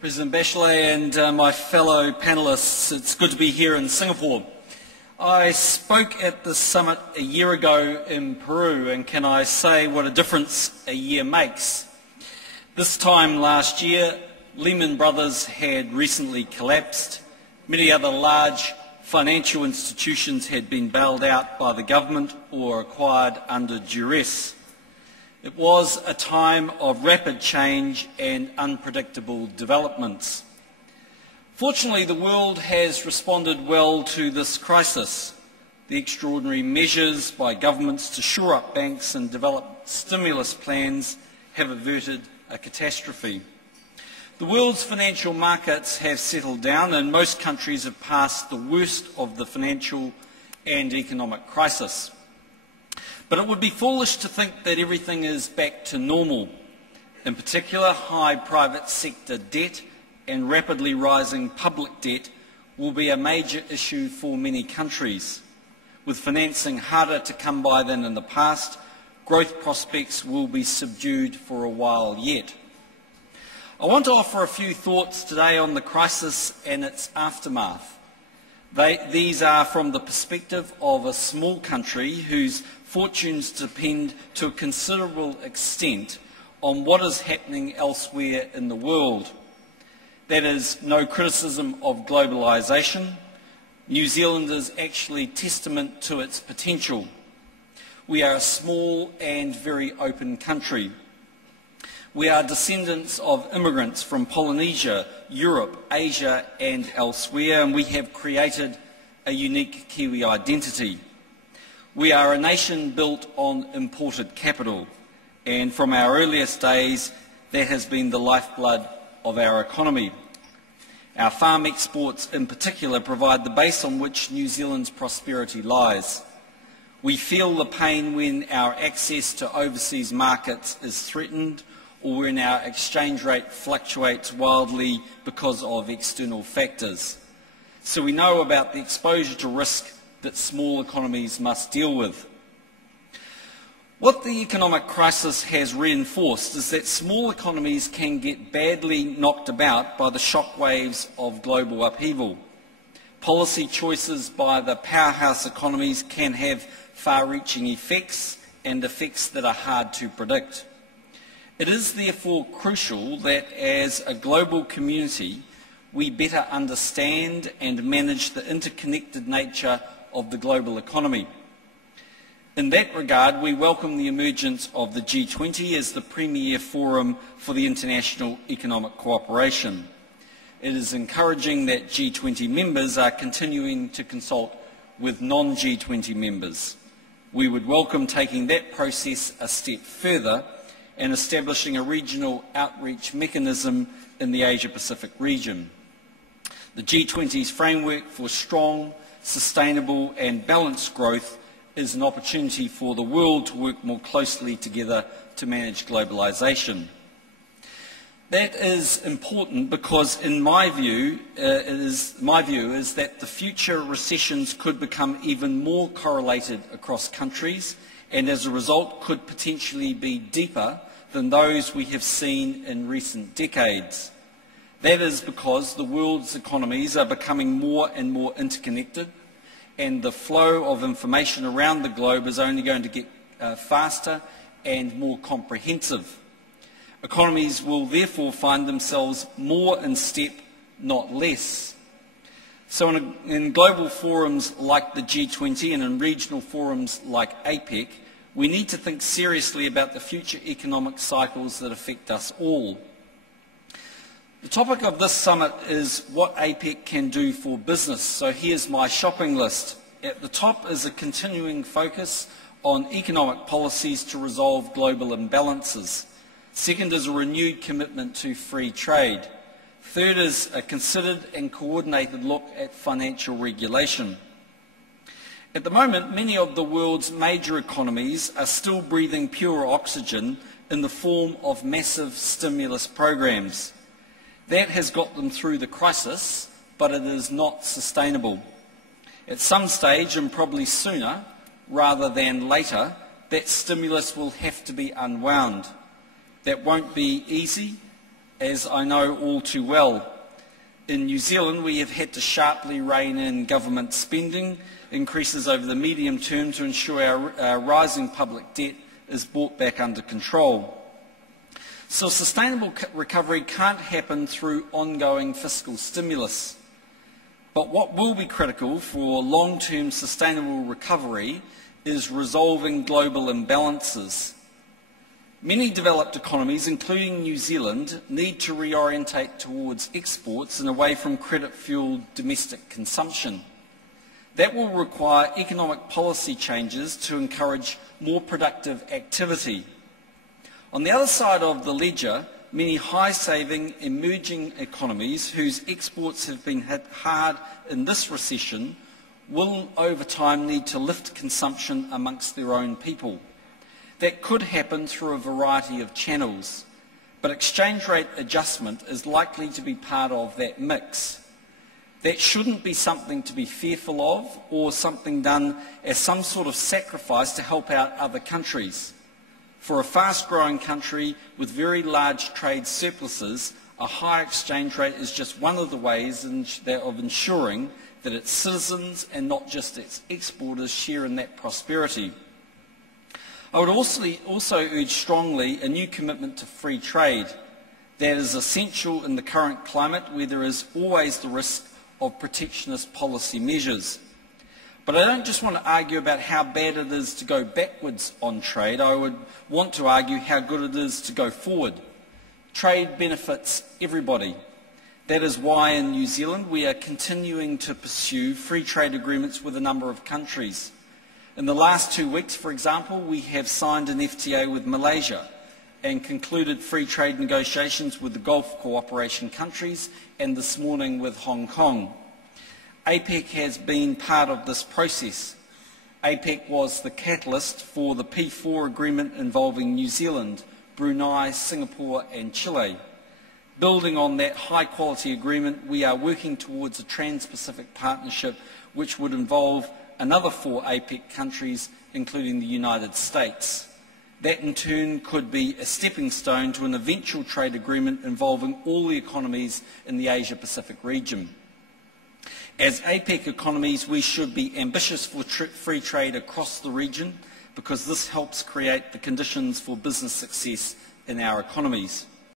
President Bachelet and my fellow panellists, it's good to be here in Singapore. I spoke at the summit a year ago in Peru, and can I say what a difference a year makes? This time last year, Lehman Brothers had recently collapsed. Many other large financial institutions had been bailed out by the government or acquired under duress. It was a time of rapid change and unpredictable developments. Fortunately, the world has responded well to this crisis. The extraordinary measures by governments to shore up banks and develop stimulus plans have averted a catastrophe. The world's financial markets have settled down, and most countries have passed the worst of the financial and economic crisis. But it would be foolish to think that everything is back to normal. In particular, high private sector debt and rapidly rising public debt will be a major issue for many countries. With financing harder to come by than in the past, growth prospects will be subdued for a while yet. I want to offer a few thoughts today on the crisis and its aftermath. These are from the perspective of a small country whose fortunes depend to a considerable extent on what is happening elsewhere in the world. That is no criticism of globalisation. New Zealand is actually testament to its potential. We are a small and very open country. We are descendants of immigrants from Polynesia, Europe, Asia and elsewhere, and we have created a unique Kiwi identity. We are a nation built on imported capital, and from our earliest days, that has been the lifeblood of our economy. Our farm exports in particular provide the base on which New Zealand's prosperity lies. We feel the pain when our access to overseas markets is threatened or when our exchange rate fluctuates wildly because of external factors. So we know about the exposure to risk that small economies must deal with. What the economic crisis has reinforced is that small economies can get badly knocked about by the shockwaves of global upheaval. Policy choices by the powerhouse economies can have far-reaching effects and effects that are hard to predict. It is therefore crucial that as a global community we better understand and manage the interconnected nature of the global economy. In that regard, we welcome the emergence of the G20 as the premier forum for the international economic cooperation. It is encouraging that G20 members are continuing to consult with non-G20 members. We would welcome taking that process a step further and establishing a regional outreach mechanism in the Asia-Pacific region. The G20's framework for strong, sustainable and balanced growth is an opportunity for the world to work more closely together to manage globalisation. That is important because, in my view, is that the future recessions could become even more correlated across countries and as a result could potentially be deeper than those we have seen in recent decades. That is because the world's economies are becoming more and more interconnected, and the flow of information around the globe is only going to get faster and more comprehensive. Economies will therefore find themselves more in step, not less. So in global forums like the G20 and in regional forums like APEC, we need to think seriously about the future economic cycles that affect us all. The topic of this summit is what APEC can do for business, so here's my shopping list. At the top is a continuing focus on economic policies to resolve global imbalances. Second is a renewed commitment to free trade. Third is a considered and coordinated look at financial regulation. At the moment, many of the world's major economies are still breathing pure oxygen in the form of massive stimulus programs. That has got them through the crisis, but it is not sustainable. At some stage, and probably sooner rather than later, that stimulus will have to be unwound. That won't be easy, as I know all too well. In New Zealand, we have had to sharply rein in government spending increases over the medium term to ensure our rising public debt is brought back under control. So sustainable recovery can't happen through ongoing fiscal stimulus. But what will be critical for long-term sustainable recovery is resolving global imbalances. Many developed economies, including New Zealand, need to reorientate towards exports and away from credit-fueled domestic consumption. That will require economic policy changes to encourage more productive activity. On the other side of the ledger, many high-saving emerging economies whose exports have been hit hard in this recession will over time need to lift consumption amongst their own people. That could happen through a variety of channels, but exchange rate adjustment is likely to be part of that mix. That shouldn't be something to be fearful of or something done as some sort of sacrifice to help out other countries. For a fast-growing country with very large trade surpluses, a high exchange rate is just one of the ways of ensuring that its citizens and not just its exporters share in that prosperity. I would also urge strongly a new commitment to free trade. That is essential in the current climate where there is always the risk of protectionist policy measures. But I don't just want to argue about how bad it is to go backwards on trade. I would want to argue how good it is to go forward. Trade benefits everybody. That is why in New Zealand we are continuing to pursue free trade agreements with a number of countries. In the last 2 weeks, for example, we have signed an FTA with Malaysia and concluded free trade negotiations with the Gulf Cooperation countries and this morning with Hong Kong. APEC has been part of this process. APEC was the catalyst for the P4 agreement involving New Zealand, Brunei, Singapore and Chile. Building on that high-quality agreement, we are working towards a Trans-Pacific partnership which would involve another 4 APEC countries, including the United States. That in turn could be a stepping stone to an eventual trade agreement involving all the economies in the Asia-Pacific region. As APEC economies, we should be ambitious for free trade across the region because this helps create the conditions for business success in our economies.